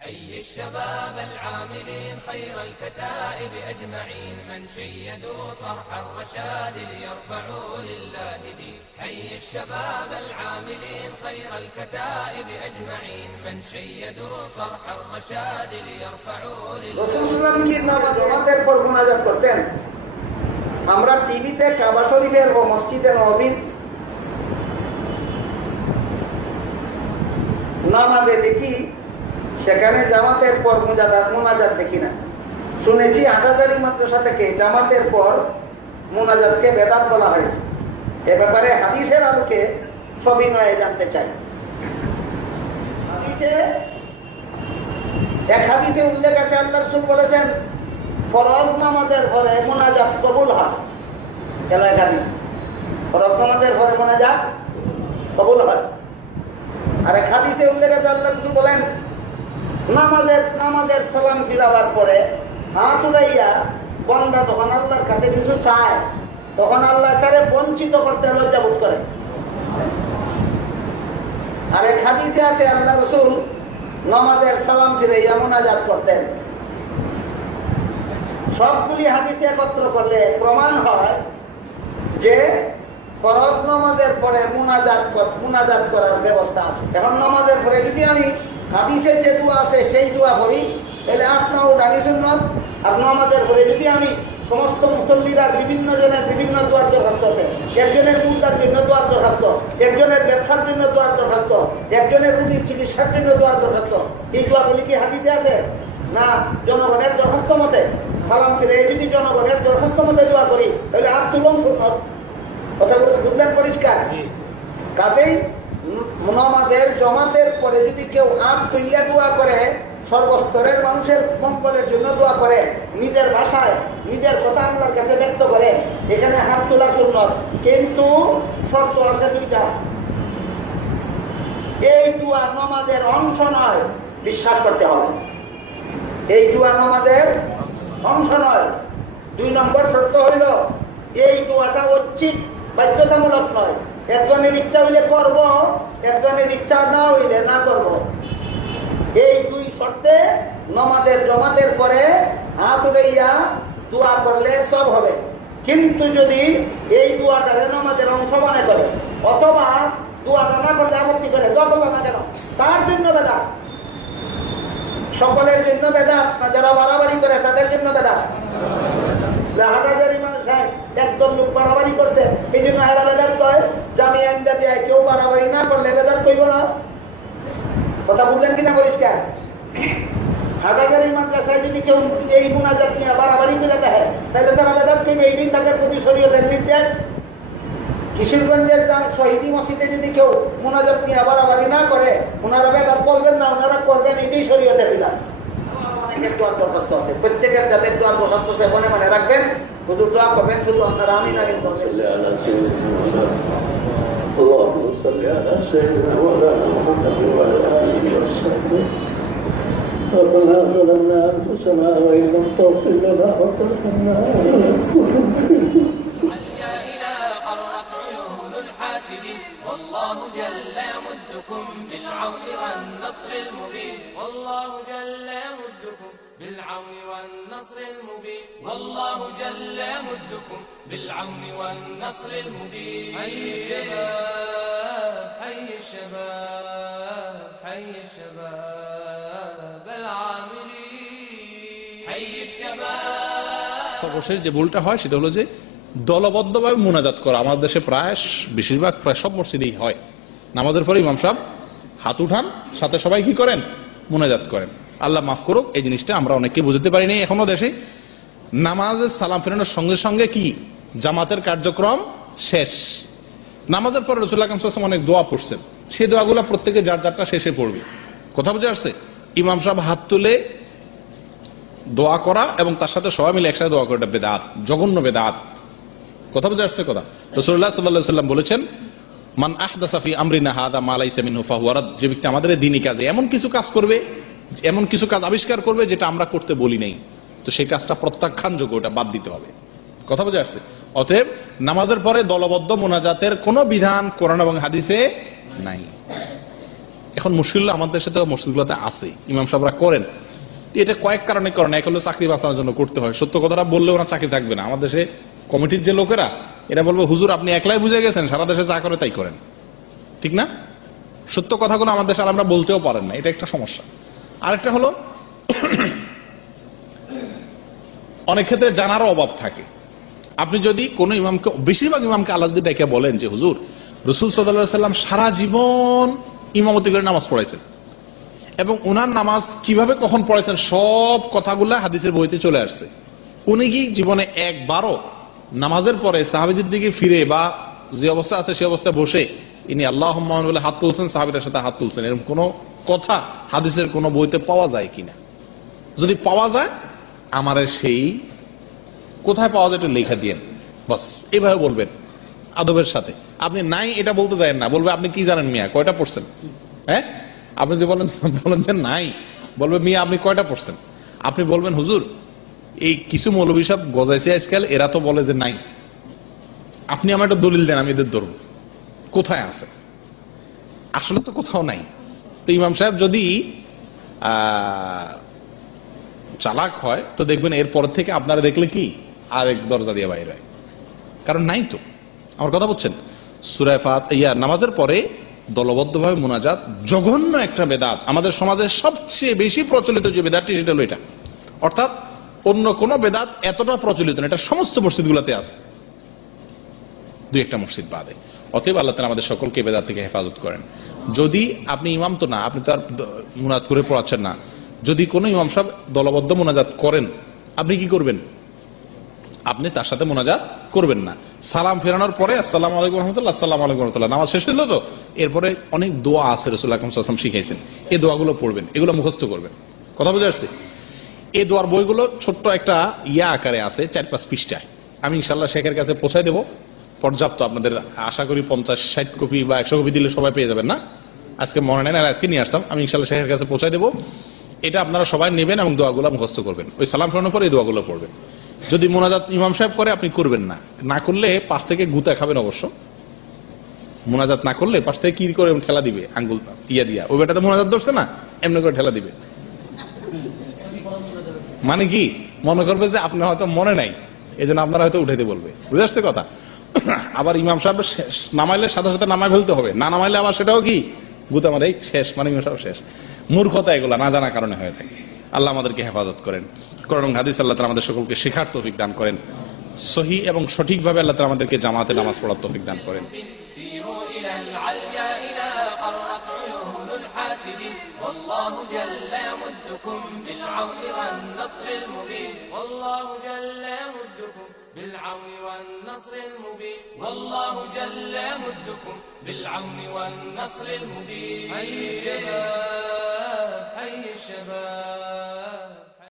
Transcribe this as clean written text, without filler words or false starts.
حي الشباب العاملين خير الكتائب أجمعين من شيدوا صرح الرشاد ليرفعوا لله دين. حي الشباب العاملين خير الكتائب أجمعين من شيدوا صرح الرشاد ليرفعوا لله دين. আমরা টিভিতে কাবা শরীফের ও মসজিদে নববীর নামাজে দেখি, সেখানে জামাতের পর মুনাজাত দেখি না। শুনেছি হাটহাজারী মাদ্রাসা থেকে জামাতের পর মুনাজাতকে বেদাত বলা হয়েছে। এ ব্যাপারে হাদিসের আলোকে সবিনয়ে জানতে চাই। এক হাদিসে উল্লেখ আছে, আল্লাহ রাসূল বলেছেন ফরজ নামাজের পরে মুনাজাত কবুল হয়। কেন এক হাদিস ফরজ নামাজের পরে মুনাজাত কবুল হয়। আর এক হাদিসে উল্লেখ আছে, আল্লাহ রাসূল বলেন নামাজের সালাম ফিরাবার পরে হাত উড়াইয়া বান্দা যখন আল্লাহর কাছে কিছু চায়, তখন আল্লাহ তারে বঞ্চিত করতে লজ্জাবোধ করে। আর এক হাদিসে আছে, আল্লাহ রাসূল নামাজের সালাম ফিরাইয়া মুনাজাত করতেন। সবগুলি হাদিসে একত্র করলে প্রমাণ হয় যে ফরজ নামাজের পরে মুনাজাত করার ব্যবস্থা আছে। এখন নামাজের পরে যদি আমি হাদিসে যে দোয়া আছে সেই দোয়া করি, তাহলে আপনাও দাঁড়িয়ে সুন্নাত। আর নামাজের পরে যদি আমি সমস্ত মুসল্লিরা বিভিন্ন জনের বিভিন্ন দোয়ার দরখাস্ত আছে, একজনের মুদ্রার জন্য দোয়ার দরখাস্ত, একজনের ব্যবসার জন্য দোয়ার দরখাস্ত, একজনের রোগীর চিকিৎসার জন্য দোয়ার দরখাস্ত, এই দোয়াগুলি কি হাদিসে আছে? না, জনগণের দরখাস্ত মতে সালাম ফিরে যদি জনগণের দরখাস্ত মতে দোয়া করি, তাহলে আর তুলন সুন্নাত। কথা বুঝলেন পরিষ্কার? কাজেই নামাজের জমাতের পরে যদি কেউ হাত তুলিয়া দোয়া করে, সর্বস্তরের মানুষের মঙ্গলের জন্য দোয়া করে, নিজের ভাষায় নিজের কথা আল্লাহর কাছে ব্যক্ত করে, এখানে হাত তোলা সুন্নাত। কিন্তু শর্ত আছে দুইটা। এই দোয়া নামাজের অংশ নয়, বিশ্বাস করতে হবে। এই দোয়া নামাজের অংশ নয়। 2 নম্বর শর্ত হইল এই দোয়াটা ঐচ্ছিক, বাধ্যতামূলক নয়। একজনের ইচ্ছা হইলে করব, একজনের ইচ্ছা না হইলে না করব। এই 2 শর্তে নামাজের জমাতের পরে হাত উঠাইয়া দোয়া করলে সব হবে। কিন্তু যদি এই দোয়াটা নামাজের অংশ মনে করে, অথবা দোয়াটা না করলে আপত্তি করে, দোয়া করলো না কেন, তার জন্য বেদাত। সকলের জন্য বেদাত না, যারা বাড়াবাড়ি করে তাদের জন্য বেদাত। একদম লোক বাড়াবাড়ি করছে, এই জন্য এরা বেদাত কয়। জামি আইনটা দেয় কেউ বাড়াবাড়ি না করলে বেদাত কইব না। কথা বুঝলেন কিনা পরিষ্কার? হাটাজারি মাদ্রাসায় যদি কেউ এই মুনাজাত নিয়ে বাড়াবাড়ি করে দেখে, তাহলে তারা বেদাত কইবে। এই দিন তাদের প্রতি শরীয়তের নির্দেশ। কিশোরগঞ্জের শহীদি মসজিদে যদি কেউ মুনাজাত নিয়ে বাড়াবাড়ি না করে, ওনারা বেদাত বলবেন না, ওনারা করবেন এইটাই শরীয়তের বিধান। অনেকের দোয়ার দরখাস্ত আছে, প্রত্যেকের যাদের দোয়ার দরখাস্ত আছে মনে মনে রাখবেন, হুজুর দোয়া করবেন, শুধু আপনারা আমি না اللهم صل على سيدنا مولانا محمد وعلى اله وصحبه. ربنا ظلمنا انفسنا وان لم تغفر لنا وترحمنا والله جل يمدكم بالعون والنصر المبين. والله جل يمدكم بالعون والنصر المبين. والله جل يمدكم بالعون والنصر المبين. حي الشباب حي الشباب حي الشباب العاملين. حي الشباب. সর্বশেষ যে ভুলটা হয় সেটা হলো যে দলবদ্ধভাবে মুনাজাত করা। আমাদের দেশে বেশিরভাগ প্রায় সব মসজিদেই হয়। নামাজের পরে ইমাম সাহেব হাত উঠান, সাথে সবাই কি করেন? মুনাজাত করেন। আল্লাহ মাফ করুক, এই জিনিসটা আমরা অনেকে বুঝতে পারি নাই এখনো দেশে। নামাজের সালাম ফেরানোর সঙ্গে সঙ্গে কি জামাতের কার্যক্রম শেষ। নামাজের পরে রাসূলুল্লাহ সাল্লাল্লাহু আলাইহি ওয়াসাল্লাম অনেক দোয়া পড়ছেন, সেই দোয়াগুলো প্রত্যেকে যার যারটা শেষে পড়বে। কথা বুঝে আসছে? ইমাম সাহেব হাত তুলে দোয়া করা এবং তার সাথে সবাই মিলে একসাথে দোয়া করা, এটা বেদাত, জঘন্য বেদাত। কথা বুঝে আসছে কথা? রাসূলুল্লাহ সাল্লাল্লাহু আলাইহি ওয়াসাল্লাম বলেছেন, মান আহদাসা ফি আমরিনা হাযা মা লাইসা মিনহু ফাহুয়া রাদ। যে ব্যক্তি আমাদের দ্বীনি কাজে এমন কিছু কাজ করবে, এমন কিছু কাজ আবিষ্কার করবে যেটা আমরা করতে বলি নাই, তো সেই কাজটা প্রত্যাখ্যানযোগ্য, ওটা বাদ দিতে হবে। কথা বুঝে আসছে? অতএব নামাজের পরে দলবদ্ধ মুনাজাতের কোনো বিধান কোরআন এবং হাদিসে নাই। এখন মুশকিল আমাদের সাথে মসজিদগুলোতে আছে, ইমাম সাহেবরা করেন, এটা কয়েক কারণে করেন। এক হলো চাকরি বাঁচানোর জন্য করতে হয়, সত্য কথাটা বললে ওনার চাকরি থাকবে না। আমাদের দেশে কমিটির যে লোকেরা এরা বলবো, হুজুর আপনি একলাই বুঝে গেছেন, সারা দেশে যা করে তাই করেন, ঠিক না? সত্য কথাগুলো আমাদের দেশে আমরা বলতেও পারেন না, এটা একটা সমস্যা। আরেকটা হলো অনেক ক্ষেত্রে জানারও অভাব থাকে। আপনি যদি কোনো ইমামকে, বেশিরভাগ ইমামকে আল্লাহ যদি ডেকে বলেন যে হুজুর রাসূল সাল্লাল্লাহু আলাইহি সাল্লাম সারা জীবন ইমামতি করে নামাজ পড়াইছেন এবং ওনার নামাজ কিভাবে কখন পড়াইছেন সব কথাগুলো হাদিসের বইতে চলে আসছে, উনি কি জীবনে একবারও নামাজের পরে সাহাবীদের দিকে ফিরে বা যে অবস্থা আছে সে অবস্থায় বসে ইনি আল্লাহুম্মা বলে হাত তুলছেন, সাহাবীদের সাথে হাত তুলছেন, এরকম কোনো কথা হাদিসের কোনো বইতে পাওয়া যায় কিনা? যদি পাওয়া যায় আমার সেই কোথায় পাওয়া যায় একটু লেখা দিয়েন, বাস এইভাবে বলবেন আদবের সাথে। আপনি নাই এটা বলতে যাবেন না, বলবে আপনি কি জানেন মিয়া, কয়টা পড়ছেন? হ্যাঁ, আপনি যে বলেন যে নাই, বলবে মিয়া আপনি কয়টা পড়ছেন? আপনি বলবেন হুজুর এই কিছু মৌলবী সাহেব গজাইছে আজকাল, এরা তো বলে যে নাই, আপনি আমার একটা দলিল দেন, আমি এদের ধরব, কোথায় আছে? আসলে তো কোথাও নাই। তো ইমাম সাহেব যদি চালাক হয় তো দেখবেন এরপর থেকে আপনারা দেখলে কি আরেক দরজা দিয়ে বাইরে হয়, কারণ নাই তো। আমার কথা বলছেন? সূরা ফাতিহা নামাজের পরে দলবদ্ধভাবে মুনাজাত জঘন্য একটা বেদাত, আমাদের সমাজে সবচেয়ে বেশি প্রচলিত যে বেদাতটি সেটা হলো এটা। অর্থাৎ অন্য কোন বেদাত এতটা প্রচলিত না, এটা সমস্ত মসজিদগুলোতে আছে, দুই একটা মসজিদ বাদে। অতএব আল্লাহ তাআলা আমাদের সকলকে বেদাত থেকে হেফাজত করেন। যদি আপনি ইমাম তো না, আপনি তো আর মুনাজাত করে পড়াচ্ছেন না, যদি কোনো ইমাম সাহেব দলবদ্ধ মুনাজাত করেন আপনি কি করবেন? আপনি তার সাথে মুনাজাত করবেন না। সালাম ফেরানোর পরে আসসালামু আলাইকুম ওয়া রাহমাতুল্লাহ, আসসালামু আলাইকুম ওয়া রাহমাতুল্লাহ, নামাজ শেষ হলো তো, এরপরে অনেক দোয়া আছে রাসূল আকরাম সাল্লাল্লাহু আলাইহি ওয়াসাল্লাম শিখাইছেন, এই দোয়াগুলো পড়বেন, এগুলো মুখস্থ করবেন। কথা বুঝে আসছে? এই দোয়ার বইগুলো ছোট্ট একটা আকারে আছে 4-5 পৃষ্ঠায়, আমি ইনশাআল্লাহ শেখের কাছে পৌঁছায় দেবো। পর্যাপ্ত আপনাদের আশা করি 50-60 কপি বা 100 কপি দিলে সবাই পেয়ে যাবেন না? আজকে মনে নেই, আজকে নিয়ে আসতাম, আমি ইনশাআল্লাহ শেখের কাছে পৌঁছায় দেবো। এটা আপনারা সবাই নেবেন এবং দোয়াগুলো মুখস্থ করবেন। ওই সালাম ফেরানোর পরে এই দোয়াগুলো পড়বেন। যদি মোনাজাত ইমাম সাহেব করে আপনি করবেন না, না করলে পাশ থেকে গুতা খাবেন অবশ্য। মোনাজাত না করলে পাশ থেকে কি করে ঠেলা দিবে, আঙ্গুল দিয়া, ওই বেটাতে মোনাজাত ধরছে না, এমনি করে ঠেলা দিবে। মানে কি মনে করবে যে আপনার হয়তো মনে নাই, এই জন্য আপনারা হয়তো উঠাইতে বলবে। বুঝে আসছে কথা? আবার ইমাম সাহেব নামাইলে সাথে সাথে নামাই ফেলতে হবে, না নামাইলে আবার সেটাও কি গুতা মারে শেষ, মানে ইমাম সাহেব শেষ। মূর্খতা এগুলা না জানা কারণে হয়ে থাকে। আল্লাহ আমাদেরকে হেফাজত করেন। কোরআন হাদিস আল্লাহ তাআলা আমাদের সকলকে শেখার তৌফিক দান করেন। সহি এবং সঠিকভাবে আল্লাহ তাআলা আমাদেরকে জামাতে নামাজ পড়ার তৌফিক দান করেন। والله جل يمدكم بالعون والنصر المبين، والله جل يمدكم بالعون والنصر المبين، والله جل يمدكم بالعون والنصر المبين. حي الشباب، حي الشباب.